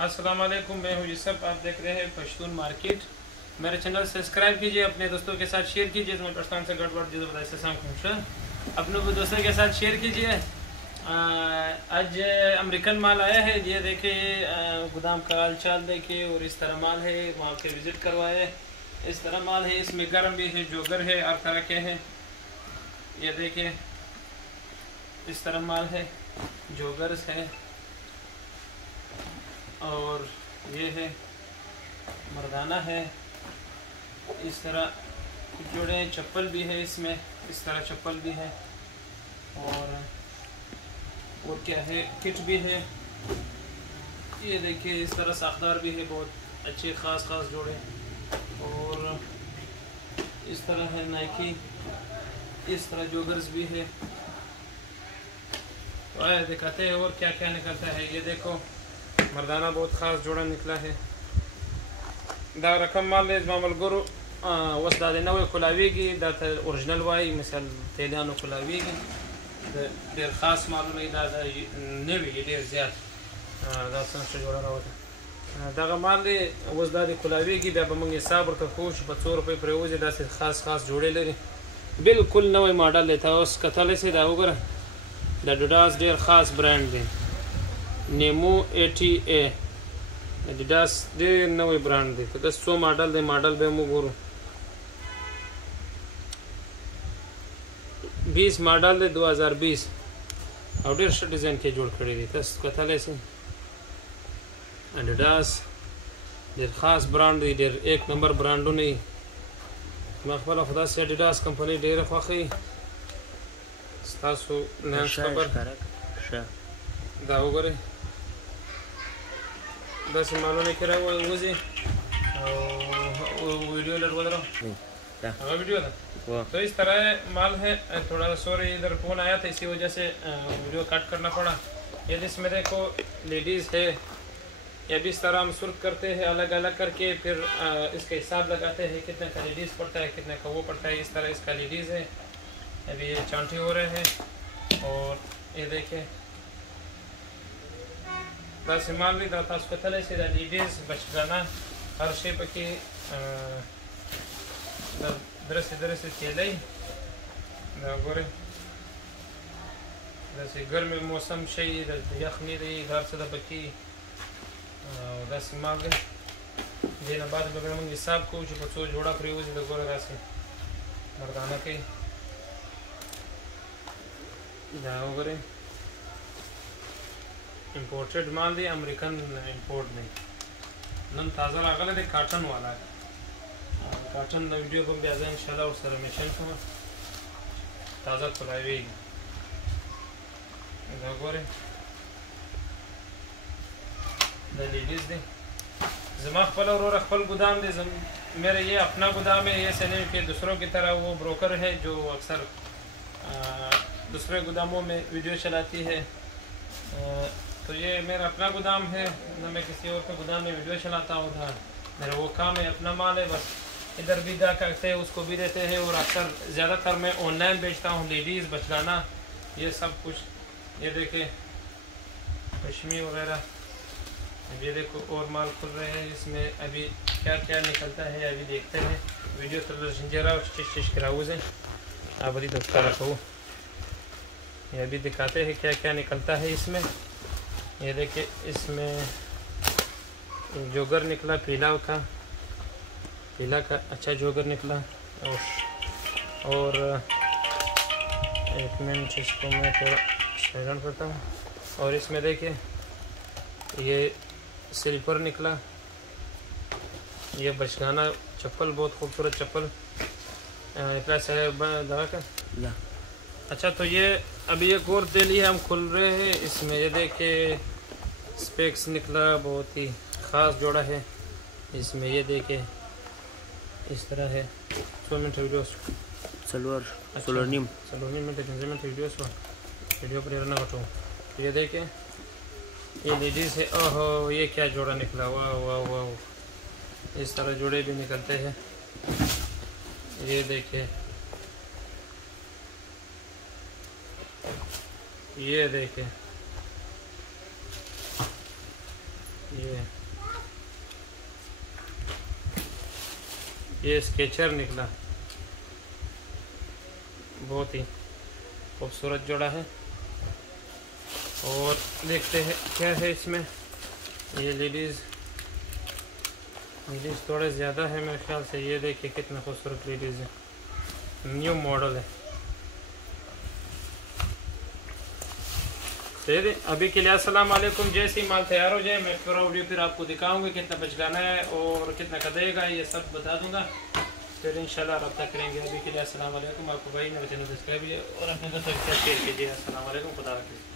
अस्सलाम वालेकुम, मैं हूँ यूसुफ। आप देख रहे हैं पश्तून मार्केट। मेरे चैनल सब्सक्राइब कीजिए, अपने दोस्तों के साथ शेयर कीजिए। इसमें पाकिस्तान से गड़बड़ अपने दोस्तों के साथ शेयर कीजिए। आज अमेरिकन माल आया है, ये देखिए गोदाम का हाल चाल देखिए। और इस तरह माल है, वहाँ पे विज़िट करवाए। इस तरह माल है, इसमें गर्म भी है, जोगर है, हर तरह के हैं। ये देखिए इस तरह माल है, जोगर्स है। और ये है मर्दाना है। इस तरह जोड़े चप्पल भी है इसमें, इस तरह चप्पल भी है। और क्या है, किट भी है। ये देखिए इस तरह साखदार भी है, बहुत अच्छे ख़ास जोड़े। और इस तरह है नाइकी, इस तरह जोगर्स भी है। तो आए दिखाते हैं और क्या क्या निकलता है। ये देखो मर्दाना बहुत ख़ास जोड़ा निकला है। दा रकम माल इजमाम गुरु वस दा नवे खुलावीगी दा ओरिजिनल वाई मिसाल तेलियानो खुलावीगी देर ख़ास मालूम नहीं दा नवी देर ज़्यादा दा संस्टर जोड़ा रावता दा माल वस दा खुलावीगी दा बमंग हिसाब और खुश ₹100 प्रयोज दा से ख़ास जोड़े ले बिल्कुल नवे मॉडल लेता है। उस कथले से दा उगर दा डुडास देर ख़ास ब्रांड दे नेमो 80A एडिडास दे नवे ब्रांड दे। तो 100 मॉडल दे मॉडल बे मुगुरु 20 मॉडल दे 2020 और डेढ़ डिज़ाइन के जोड़ खड़े थे। तस कथले से एडिडास देर ख़ास ब्रांड दी, देर एक नंबर ब्रांडो नहीं। मखबला खुदा से एडिडास कंपनी डेर ख्वाखी स्तासु नैंस खबर दा उगरे दस मालूम नहीं करा वो जी वीडियो लड़ बोल रहा हूँ हमारा वीडियो था। तो इस तरह माल है। थोड़ा सॉरी इधर फ़ोन आया था, इसी वजह से वीडियो कट करना पड़ा। ये जिसमें देखो लेडीज़ है, ये भी इस तरह हम सुर्ख करते हैं अलग अलग करके, फिर इसका हिसाब लगाते हैं कितने का लेडीज़ पड़ता है, कितने का वो पड़ता है। इस तरह इसका लेडीज़ है। अभी ये चांटी हो रहे हैं। और ये देखें दस माल भी दाता उसको थले से लेडीज़ बचगाना हर शेप की दरस केले गोरे दस गर्मी मौसम शई यखनी रही घर से बकी 10 माल गए देना बाद में हिसाब को बच्चों जोड़ा फ्री हो जाए गोरे से मर्दाना के जाओ गोरे इम्पोर्टेड माल दे, अमेरिकन इम्पोर्ट नहीं नम ताज़ा लागल है। काटन वाला है, काटन वीडियो को भी आ जाए इंशाल्लाह। और सर में शेल्फ में ताज़ा खुलाई गोरे लेडीज़ दे जमा खपल और खपल गोदाम दे। मेरे ये अपना गोदाम है, ये नहीं कि दूसरों की तरह वो ब्रोकर है जो अक्सर दूसरे गोदामों में वीडियो चलाती है। तो ये मेरा अपना गोदाम है, ना मैं किसी और के गोदाम में वीडियो चलाता हूँ। था मेरा वो काम है, अपना माल है बस। इधर भी दा करते हैं, उसको भी देते हैं। और अक्सर ज़्यादातर मैं ऑनलाइन बेचता हूँ, लेडीज़ बचगाना ये सब कुछ। ये देखें पश्मी वगैरह। ये देखो और माल खुल रहे हैं, इसमें अभी क्या क्या निकलता है अभी देखते हैं। वीडियो तो जरा चिश कराऊ से आप अभी दफ्तर रखो। ये अभी दिखाते हैं क्या क्या निकलता है इसमें। ये देखिए इसमें जोगर निकला पीला का अच्छा जोगर निकला। और एक मिनट इसको मैं थोड़ा साइलेंट करता हूँ। और इसमें देखिए ये सिल्वर निकला, ये बचगाना चप्पल, बहुत खूबसूरत चप्पल प्लस है दवा का। अच्छा तो ये अभी एक और दे लिए हम खुल रहे हैं। इसमें ये देखिए स्पेक्स निकला, बहुत ही ख़ास जोड़ा है इसमें। ये देखिए इस तरह है वीडियो पर ना घटो। ये देखिए ये लेडीज़ है। ओहो ये क्या जोड़ा निकला, वाह वाह वाह। इस तरह जोड़े भी निकलते हैं। ये देखिए ये देखें ये स्केचर निकला, बहुत ही खूबसूरत जोड़ा है। और देखते हैं क्या है इसमें। ये लेडीज़ थोड़े ज़्यादा है मेरे ख्याल से। ये देखिए कितना खूबसूरत लेडीज़ है, न्यू मॉडल है। सही, अभी के लिए अस्सलाम वालेकुम। जैसे ही माल तैयार हो जाए मैं पूरा वीडियो फिर आपको दिखाऊंगी, कितना बचगाना है और कितना का देगा, ये सब बता दूंगा। फिर इंशाल्लाह रब्ता करेंगे। अभी के लिए अस्सलाम वालेकुम। आपको भाई मेरे चैनल सब्सक्राइब कीजिए और अपने दोस्तों के साथ शेयर कीजिए। अस्सलाम वालेकुम, खुदा हाफिज़।